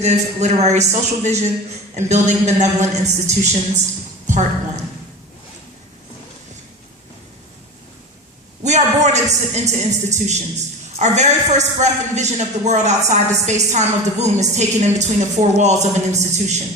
Literary Social Vision and Building Benevolent Institutions, Part 1. We are born into institutions. Our very first breath and vision of the world outside the space-time of the womb is taken in between the four walls of an institution.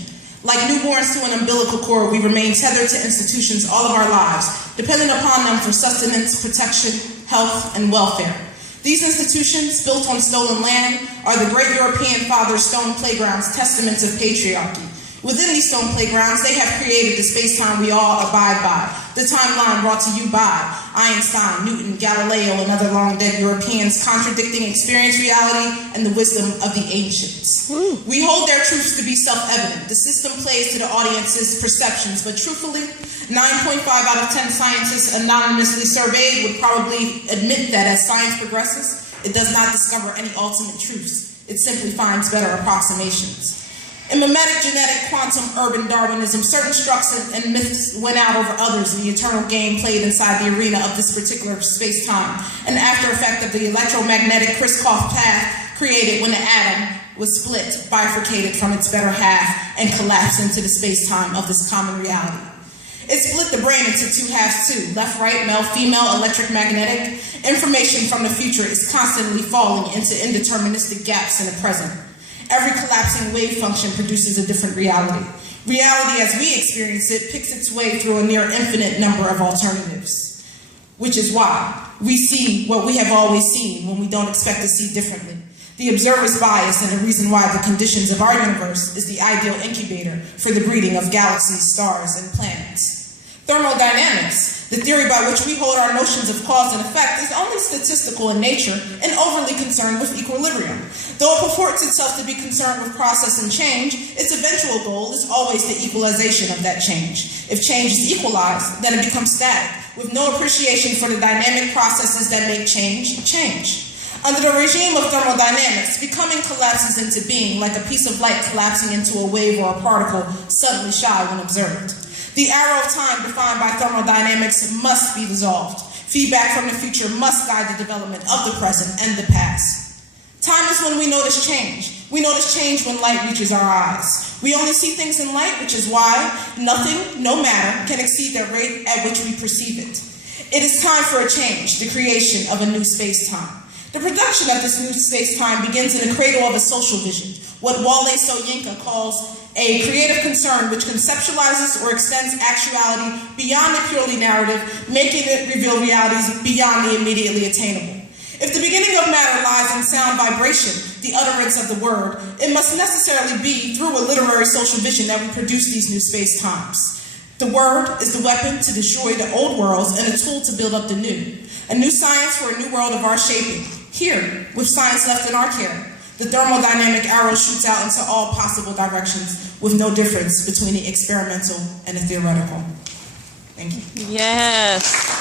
Like newborns to an umbilical cord, we remain tethered to institutions all of our lives, dependent upon them for sustenance, protection, health, and welfare. These institutions, built on stolen land, are the great European fathers' stone playgrounds, testaments of patriarchy. Within these stone playgrounds, they have created the space-time we all abide by, the timeline brought to you by Einstein, Newton, Galileo, and other long-dead Europeans contradicting experience reality and the wisdom of the ancients. We hold their truths to be self-evident. The system plays to the audience's perceptions, but truthfully, 9.5 out of 10 scientists anonymously surveyed would probably admit that as science progresses, it does not discover any ultimate truths. It simply finds better approximations. In mimetic, genetic, quantum, urban Darwinism, certain structures and myths win out over others in the eternal game played inside the arena of this particular space-time, an after effect of the electromagnetic crisscross path created when the atom was split, bifurcated from its better half, and collapsed into the space-time of this common reality. It split the brain into two halves too, left, right, male, female, electric, magnetic. Information from the future is constantly falling into indeterministic gaps in the present. Every collapsing wave function produces a different reality. Reality as we experience it picks its way through a near infinite number of alternatives, which is why we see what we have always seen when we don't expect to see differently. The observer's bias and the reason why the conditions of our universe is the ideal incubator for the breeding of galaxies, stars, and planets. Thermodynamics, the theory by which we hold our notions of cause and effect, is only statistical in nature and overly concerned with equilibrium. Though it purports itself to be concerned with process and change, its eventual goal is always the equalization of that change. If change is equalized, then it becomes static, with no appreciation for the dynamic processes that make change change. Under the regime of thermodynamics, becoming collapses into being like a piece of light collapsing into a wave or a particle suddenly shy when observed. The arrow of time defined by thermodynamics must be dissolved. Feedback from the future must guide the development of the present and the past. Time is when we notice change. We notice change when light reaches our eyes. We only see things in light, which is why nothing, no matter, can exceed the rate at which we perceive it. It is time for a change, the creation of a new space-time. The production of this new space-time begins in the cradle of a social vision, what Wale Soyinka calls a creative concern which conceptualizes or extends actuality beyond the purely narrative, making it reveal realities beyond the immediately attainable. If the beginning of matter lies in sound vibration, the utterance of the word, it must necessarily be through a literary social vision that we produce these new space-times. The word is the weapon to destroy the old worlds and a tool to build up the new. A new science for a new world of our shaping. Here, with science left in our care, the thermodynamic arrow shoots out into all possible directions with no difference between the experimental and the theoretical. Thank you. Yes.